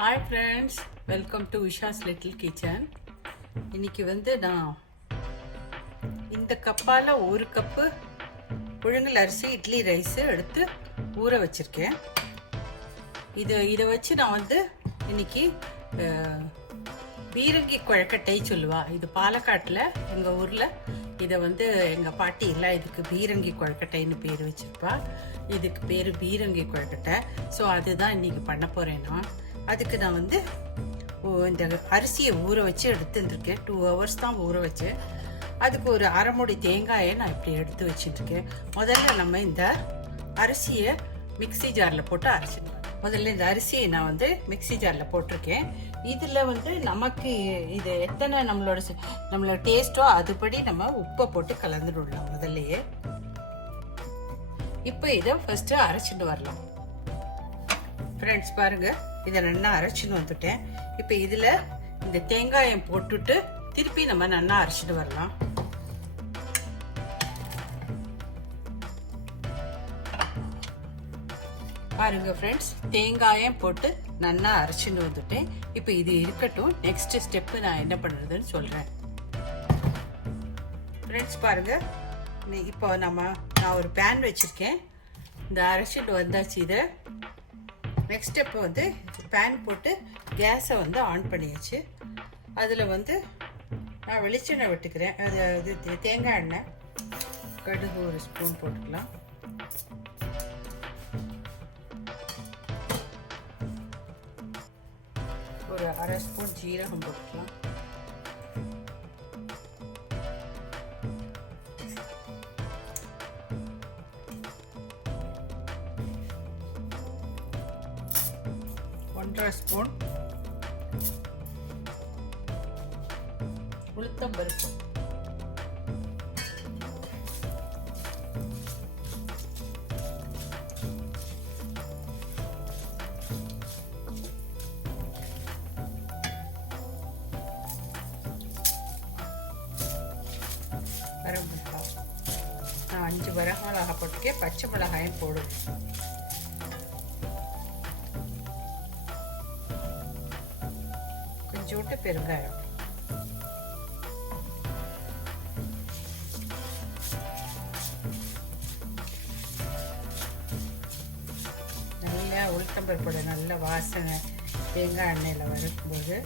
Hi friends, welcome to Usha's little kitchen. இன்றைக்கி நான் இந்த கப்பால் ஒரு கப்பு புழுங்கல் அரிசி இட்லி ரைஸு எடுத்து ஊற வச்சுருக்கேன். இதை வச்சு நான் இன்றைக்கி பீரங்கி கொழக்கட்டை சொல்லுவா. இது பாலக்காட்டில் எங்கள் ஊரில் இதை எங்கள் பாட்டி எல்லாம் இதுக்கு பீரங்கி கொழக்கட்டைன்னு பேர் வச்சுருப்பா. இதுக்கு பேர் பீரங்கி கொழக்கட்டை. ஸோ அதுதான் இன்றைக்கி பண்ண போகிறேன். அதுக்கு நான் இந்த அரிசியை ஊற வச்சு எடுத்துருக்கேன். 2 hours தான் ஊற வச்சு. அதுக்கு ஒரு அரை மூடி தேங்காயை நான் இப்படி எடுத்து வச்சுட்டுருக்கேன். முதல்ல நம்ம இந்த அரிசியை மிக்சி ஜாரில் போட்டு அரைச்சிடுவேன். முதல்ல இந்த அரிசியை நான் மிக்சி ஜாரில் போட்டிருக்கேன். இதில் நமக்கு இது எத்தனை நம்மளோட டேஸ்ட்டோ அதுபடி நம்ம உப்பை போட்டு கலந்துடலாம் முதல்லையே. இப்போ இதை ஃபஸ்ட்டு அரைச்சிட்டு வரலாம். ஃப்ரெண்ட்ஸ் பாருங்கள், இதை நல்லா அரைச்சின்னு வந்துட்டேன். இப்போ இதில் இந்த தேங்காயை போட்டுட்டு திருப்பி நம்ம நல்லா அரைச்சிட்டு வரலாம். பாருங்க ஃப்ரெண்ட்ஸ், தேங்காயம் போட்டு நல்லா அரைச்சின்னு வந்துட்டேன். இப்போ இது இருக்கட்டும். நெக்ஸ்ட் ஸ்டெப்பு நான் என்ன பண்ணுறதுன்னு சொல்கிறேன். ஃப்ரெண்ட்ஸ் பாருங்க, இப்போ நான் ஒரு பேன் வச்சுருக்கேன். இந்த அரைச்சிட்டு வந்தாச்சு. இதை நெக்ஸ்ட் ஸ்டெப்பு பேன் போட்டு கேஸை ஆன் பண்ணியாச்சு. அதில் நான் வெளிச்செண்ணெய் விட்டுக்கிறேன். இது தேங்காய் எண்ணெய், கடுகு ஒரு ஸ்பூன் போட்டுக்கலாம். ஒரு அரை ஸ்பூன் ஜீரகம் போட்டுக்கலாம். ஒன்றரை ஸ்பூன் உளுத்தம்பருப்பு, வரமிளகாய். நான் 5 வரமிளகாய் போட்டுக்கேன். பச்சை மிளகாயும் போடுவேன். கொஞ்சோண்டு பெருங்காயம். நல்லா உளுத்தம்பருப்போட நல்ல வாசனை தேங்காய் எண்ணெயில் வரும்போது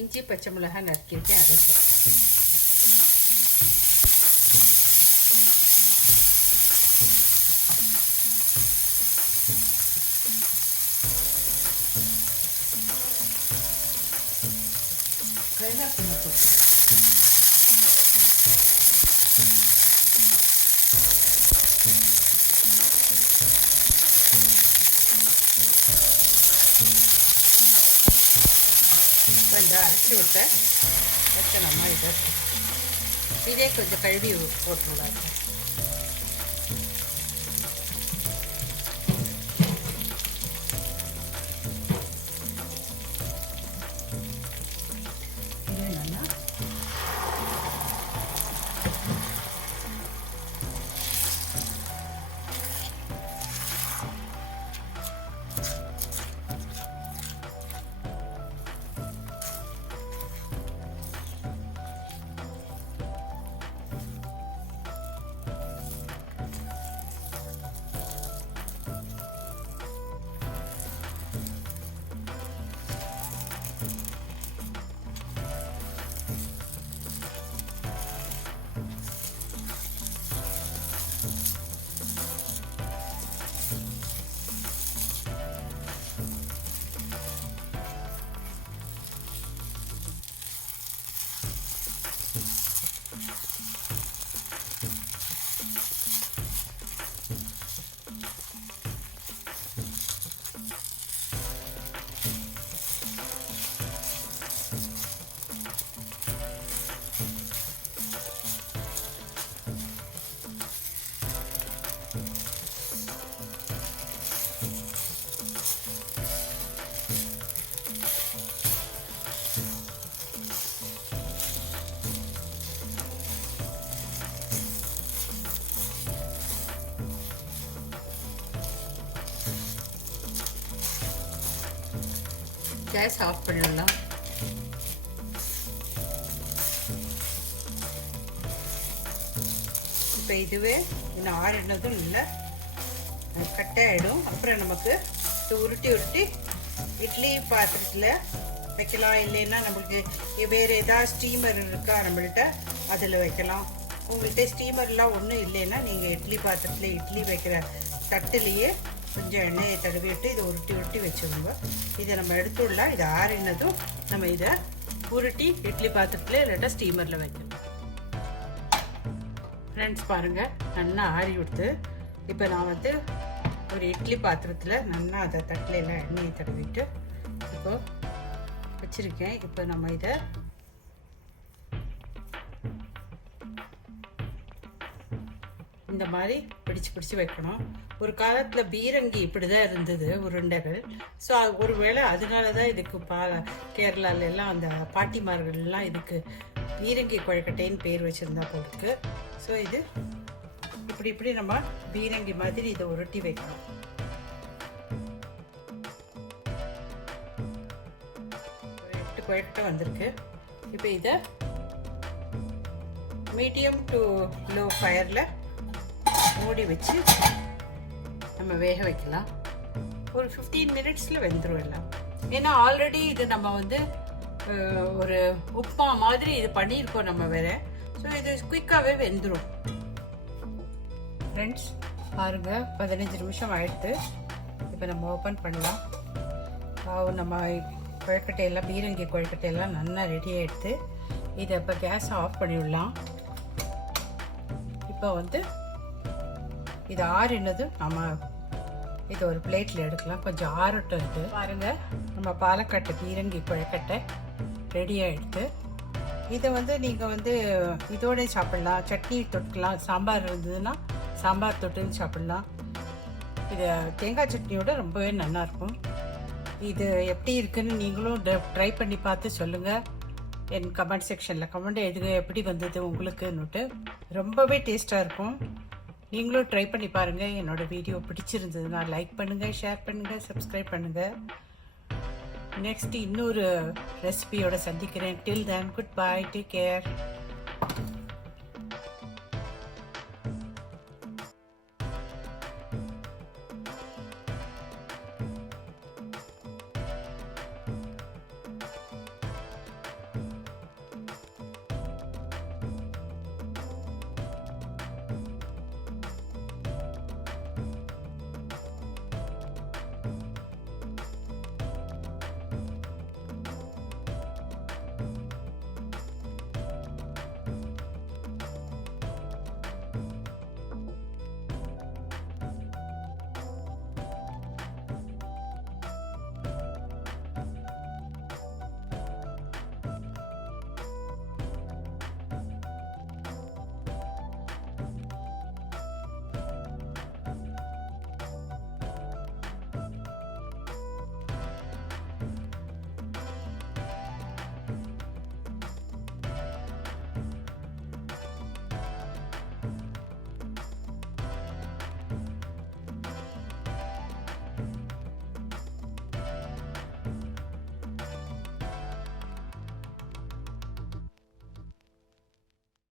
இஞ்சி பச்சை மிளகாய் நறுக்கியிருக்கேன், அதை போட்டு கருவேப்பிலை போட்டு கொஞ்சம் அரைச்சி விட்ட வச்சனமா இதே கொஞ்சம் கழுவி போட்டுருவாங்க. கேஸ் ஆஃப் பண்ணிடலாம். இப்போ இதுவே இன்னும் ஆறினதும் இல்லை, கட்டை ஆகிடும். அப்புறம் நமக்கு உருட்டி உருட்டி இட்லி பாத்திரத்தில் வைக்கலாம். இல்லைன்னா நம்மளுக்கு வேறு ஏதாவது ஸ்டீமர் இருக்கா நம்மள்கிட்ட, அதில் வைக்கலாம். உங்கள்கிட்ட ஸ்டீமர்லாம் ஒன்றும் இல்லைன்னா நீங்கள் இட்லி பாத்திரத்தில் இட்லி வைக்கிற தட்டுலேயே கொஞ்சம் எண்ணெயை தடவிட்டு இதை உருட்டி உருட்டி வச்சுருங்க. இதை நம்ம எடுத்துடலாம். இதை ஆறினதும் நம்ம இதை உருட்டி இட்லி பாத்திரத்தில் இல்லாட்டா ஸ்டீமரில் வைக்கணும். ஃப்ரெண்ட்ஸ் பாருங்கள், நல்லா ஆறி விடுத்து. இப்போ நான் வந்து ஒரு இட்லி பாத்திரத்தில் நல்லா அதை தட்டில் எல்லாம் எண்ணெயை தடவிட்டு இப்போ வச்சுருக்கேன். இப்போ நம்ம இதை இந்த மாதிரி பிடிச்சு வைக்கணும். ஒரு காலத்தில் பீரங்கி இப்படி தான் இருந்தது, உருண்டைகள். ஸோ ஒருவேளை அதனால தான் இதுக்கு கேரளாலெல்லாம் அந்த பாட்டிமார்கள்லாம் இதுக்கு பீரங்கி கொழுக்கட்டைன்னு பேர் வச்சுருந்தா போருக்கு. ஸோ இது இப்படி நம்ம பீரங்கி மாதிரி இதை உருட்டி வைக்கணும். ஒரு 8 கொழுக்கட்டை வந்திருக்கு. இப்போ இதை மீடியம் டு லோ ஃபயரில் மூடி வச்சு நம்ம வேக வைக்கலாம். ஒரு 15 மினிட்ஸில் வெந்துடும் எல்லாம். ஏன்னா ஆல்ரெடி இது நம்ம வந்து ஒரு உப்புமா மாதிரி இது பண்ணியிருக்கோம் நம்ம வேறு. ஸோ இது குயிக்காகவே வெந்துடும். ஃப்ரெண்ட்ஸ் பாருங்க, 15 நிமிஷம் ஆயிடுத்து. இப்போ நம்ம ஓப்பன் பண்ணலாம். நம்ம கொழுக்கட்டையெல்லாம் பீரங்கி கொழுக்கட்டையெல்லாம் நல்லா ரெடி ஆகிடுது. இதை இப்போ கேஸை ஆஃப் பண்ணிவிடலாம். இப்போ வந்து இது ஆறினதும் நம்ம இதை ஒரு பிளேட்டில் எடுக்கலாம். கொஞ்சம் ஆறட்டும். இது பாருங்கள், நம்ம பாலக்காட்டு பீரங்கி கொழுக்கட்டை ரெடி ஆகிடுது. இதை வந்து நீங்கள் வந்து இதோட சாப்பிட்லாம், சட்னி தொட்டுக்கலாம். சாம்பார் இருந்ததுன்னா சாம்பார் தொட்டுன்னு சாப்பிட்லாம். இது தேங்காய் சட்னியோட ரொம்பவே நல்லாயிருக்கும். இது எப்படி இருக்குன்னு நீங்களும் ட்ரை பண்ணி பார்த்து சொல்லுங்கள். என் கமெண்ட் செக்ஷனில் கமெண்ட் எதுக்கு எப்படி வந்தது உங்களுக்குன்னுட்டு. ரொம்பவே டேஸ்ட்டாக இருக்கும். நீங்களும் ட்ரை பண்ணி பாருங்கள். என்னோடய வீடியோ பிடிச்சிருந்ததுன்னா லைக் பண்ணுங்கள், ஷேர் பண்ணுங்கள், சப்ஸ்கிரைப் பண்ணுங்கள். நெக்ஸ்ட் இன்னொரு ரெசிபியோட சந்திக்கிறேன். Till then goodbye, take care.